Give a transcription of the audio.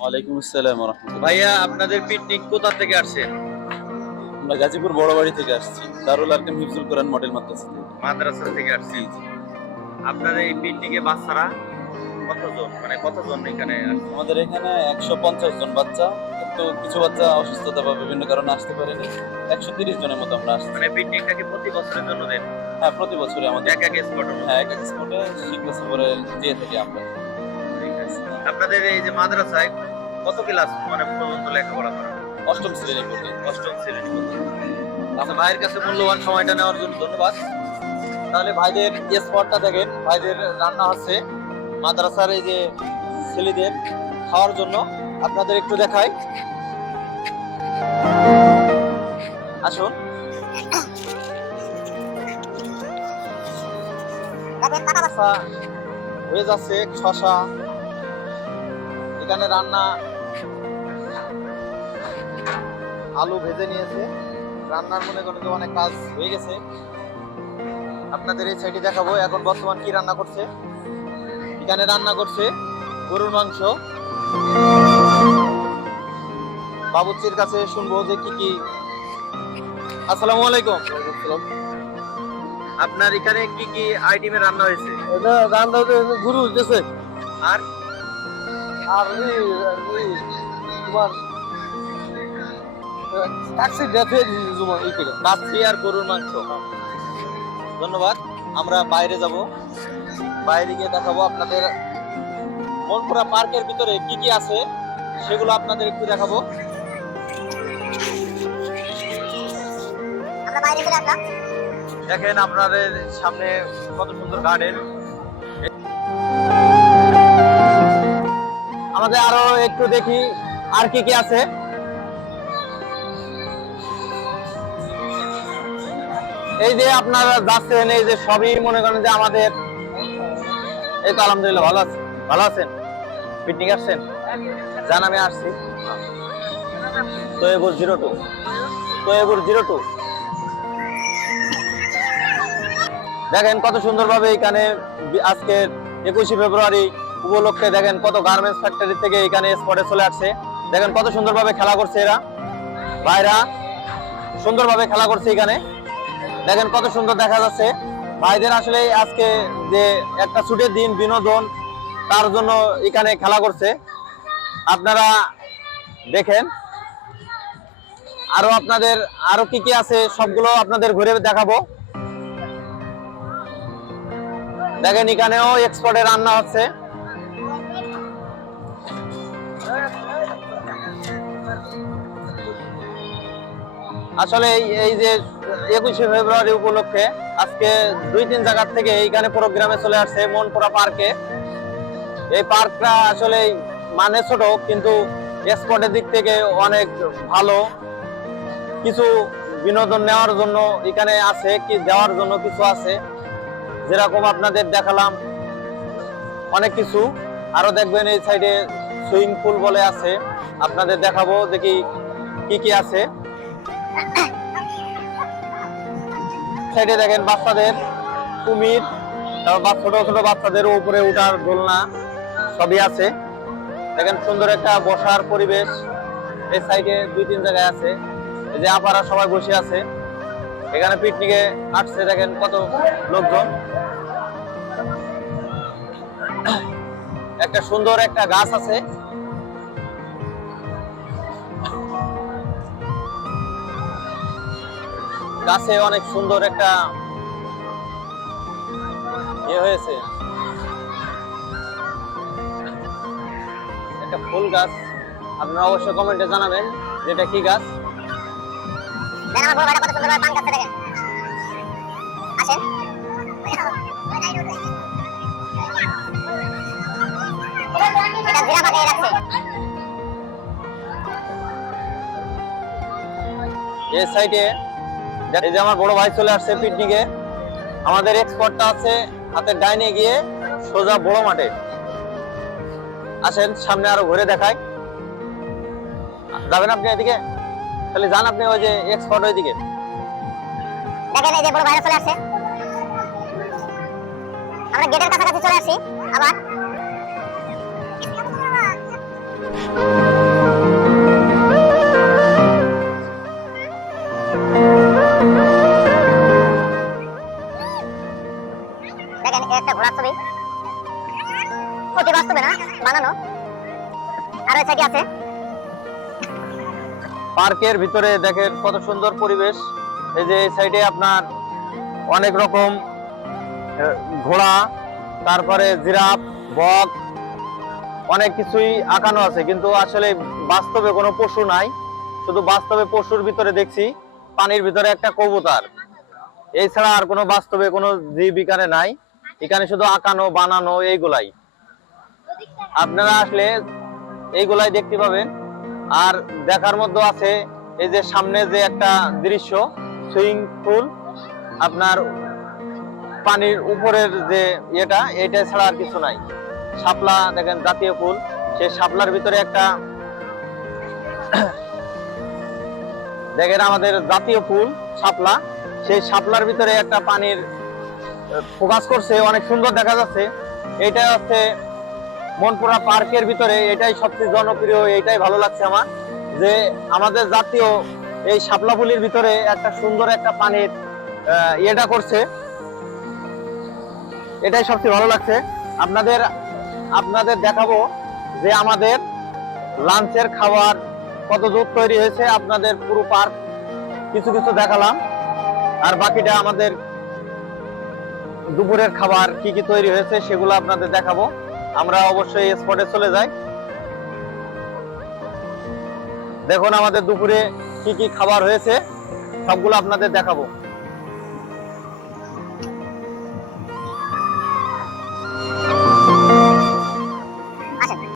ওয়ালাইকুম আসসালাম রহমতুল্লাহ ভাইয়া আপনাদের পিকনিক কোথা থেকে আসছেন আমরা গাজীপুর বড় বাড়ি থেকে আসছি দারুল আরকাম হিফজুল কোরআন মডেল মাদ্রাসা থেকে। মাদ্রাসা থেকে আসছি। আপনাদের এই পিকনিকে বাচ্চারা কতজন মানে কতজন এখানে আমাদের এখানে একশো পঞ্চাশ জন বাচ্চা কিন্তু কিছু বাচ্চা অসুস্থতা বা বিভিন্ন কারণে আসতে পারেনি। একশো তিরিশ জনের মতো আমরা আসছি। মানে পিকনিকটা কি প্রতি বছরের জন্য দেন? হ্যাঁ প্রতি বছরে আমাদের এক এক স্পট হ্যাঁ এক এক স্পটে শিক্ষা সফরে যেয়ে থাকি আমরা। আপনাদের এই যে মাদ্রাসায় কত ক্লাস মানে পর্যন্ত লেখাপড়া করা? অষ্টম শ্রেণি পর্যন্ত। অষ্টম শ্রেণি পর্যন্ত। আচ্ছা ভাইয়ের কাছে মূল্যবান সময়টা নেওয়ার জন্য ধন্যবাদ। তাহলে ভাইদের যে স্পটটা দেখেন। ভাইদের রান্না হচ্ছে মাদ্রাসার এই যে ছেলেদের খাওয়ার জন্য। আপনাদের একটু দেখাই। আসুন। হয়ে যাচ্ছে শশা। এখানে রান্না আলু ভেজে নিয়েছে। রান্নার মনে করেন যে অনেক কাজ হয়ে গেছে। আপনাদের এই সাইডে দেখাবো এখন বর্তমান কি রান্না করছে। এখানে রান্না করছে গরুর মাংস। বাবুচির কাছে শুনব যে কি কি। আসসালামু আলাইকুম। আপনার এখানে কি কি আইটেমের রান্না হয়েছে? রান্না হচ্ছে গুরু হইতেছে আর? আর এই এই তোমার ট্যাক্সি ডেথে জমা করে কাচ্চি আর গরুর মাংস ধন্যবাদ। আমরা বাইরে যাব। বাইরে গিয়ে দেখাবো আপনাদের মনপুরা পার্কের ভিতরে কি কি আছে সেগুলো আপনাদের একটু দেখাবো। দেখেন আপনাদের সামনে কত সুন্দর গার্ডেন। আমাদের আরও একটু দেখি আর কি কি আছে। এই যে আপনারা যাচ্ছেন, এই যে সবই মনে করেন যে আমাদের। এই তো আলহামদুলিল্লাহ, ভালো আছে। ভালো আছেন? পিকনিক আসছেন? জান আমি আসছি। তো এবার জিরো টু তো জিরো টু দেখেন কত সুন্দরভাবে এখানে বি- আজকে একুশে ফেব্রুয়ারি উপলক্ষে দেখেন কত গার্মেন্টস ফ্যাক্টরি থেকে এখানে স্পটে চলে আসছে। দেখেন কত সুন্দরভাবে খেলা করছে এরা। ভাইরা, সুন্দরভাবে খেলা করছে এখানে। দেখেন কত সুন্দর দেখা যাচ্ছে। ভাইদের আসলে আজকে যে একটা ছুটির দিন, বিনোদন, তার জন্য এখানে খেলা করছে। আপনারা দেখেন। আরও আপনাদের, আরও কি কি আছে সবগুলো আপনাদের ঘুরে দেখাবো। দেখেন এখানেও এক্সপোর্টে রান্না হচ্ছে। আসলে এই- যে একুশে ফেব্রুয়ারি উপলক্ষে আজকে দুই তিন জায়গার থেকে এইখানে প্রোগ্রামে চলে আসছে মনপুরা পার্কে। এই পার্কটা আসলে মানে ছোট, কিন্তু স্পটের দিক থেকে অনেক ভালো। কিছু বিনোদন নেওয়ার জন্য এখানে আছে, কি দেওয়ার জন্য কিছু আছে। যেরকম আপনাদের দেখালাম অনেক কিছু। আরও দেখবেন এই সাইডে সুইমিং পুল বলে আছে। আপনাদের দেখাবো দেখি কি কি আছে। সাইডে দেখেন বাচ্চাদের কুমির, তারপর ছোট ছোট বাচ্চাদের উপরে উঠার দোলনা সবই আছে। দেখেন সুন্দর একটা বসার পরিবেশ এই সাইডে দুই, তিন জায়গায় আছে। এই যে আপারা সবাই বসে আছে। এখানে পিকনিকে আসছে, দেখেন কত লোকজন। একটা সুন্দর একটা গাছ আছে। গাছে অনেক সুন্দর একটা ইয়ে হয়েছে। একটা ফুল গাছ। আপনারা অবশ্যই কমেন্টে জানাবেন যেটা কি গাছ। এই সাইডে এই যে আমার বড় ভাই চলে আসছে পিকনিকে। আমাদের এক্সপোর্টটা আছে হাতের ডাইনে গিয়ে সোজা বড় মাঠে। আসেন, সামনে আরও ঘুরে দেখাই। যাবেন আপনি এদিকে? তাহলে যান আপনি ওই যে এক্সপোর্ট ওইদিকে। দেখেন এই যে চলে আসছে। আমরা গেটের কাছাকাছি চলে আসছি, আবার। পার্কের ভিতরে দেখেন কত সুন্দর পরিবেশ। এই যে সাইডে আপনার অনেক রকম ঘোড়া, তারপরে জিরাফ, বক, অনেক কিছুই আঁকানো আছে। কিন্তু আসলে বাস্তবে কোনো পশু নাই। শুধু বাস্তবে পশুর ভিতরে দেখছি, পানির ভিতরে একটা কবুতর। এছাড়া আর কোনো বাস্তবে কোনো জীব এখানে নাই। এখানে শুধু আঁকানো, বানানো, এইগুলাই। আপনারা আসলে এইগুলাই দেখতে পাবেন। আর দেখার মধ্যে আছে এই যে সামনে যে একটা দৃশ্য, সুইমিং পুল। আপনার পানির উপরের যে ইয়েটা, এটা ছাড়া আর কিছু নাই। শাপলা, দেখেন, জাতীয় ফুল। সেই শাপলার ভিতরে একটা দেখেন আমাদের জাতীয় ফুল, শাপলা। সেই শাপলার ভিতরে একটা পানির ফোকাস করছে, অনেক সুন্দর দেখা যাচ্ছে। এটা হচ্ছে মনপুরা পার্কের ভিতরে, এটাই সবচেয়ে জনপ্রিয়, এটাই ভালো লাগছে আমার, যে আমাদের জাতীয় এই শাপলা ফুলির ভিতরে একটা সুন্দর একটা পানির ইয়েটা করছে। এটাই সবচেয়ে ভালো লাগছে। আপনাদের আপনাদের দেখাবো যে আমাদের লাঞ্চের খাবার কত দূর তৈরি হয়েছে, আপনাদের পুরো পার্ক, কিছু কিছু দেখালাম। আর বাকিটা আমাদের দুপুরের খাবার কি কি তৈরি হয়েছে, সেগুলো আপনাদের দেখাবো। আমরা অবশ্যই স্পটে চলে যাই। দেখুন আমাদের দুপুরে কি কি খাবার হয়েছে, সবগুলো আপনাদের দেখাবো।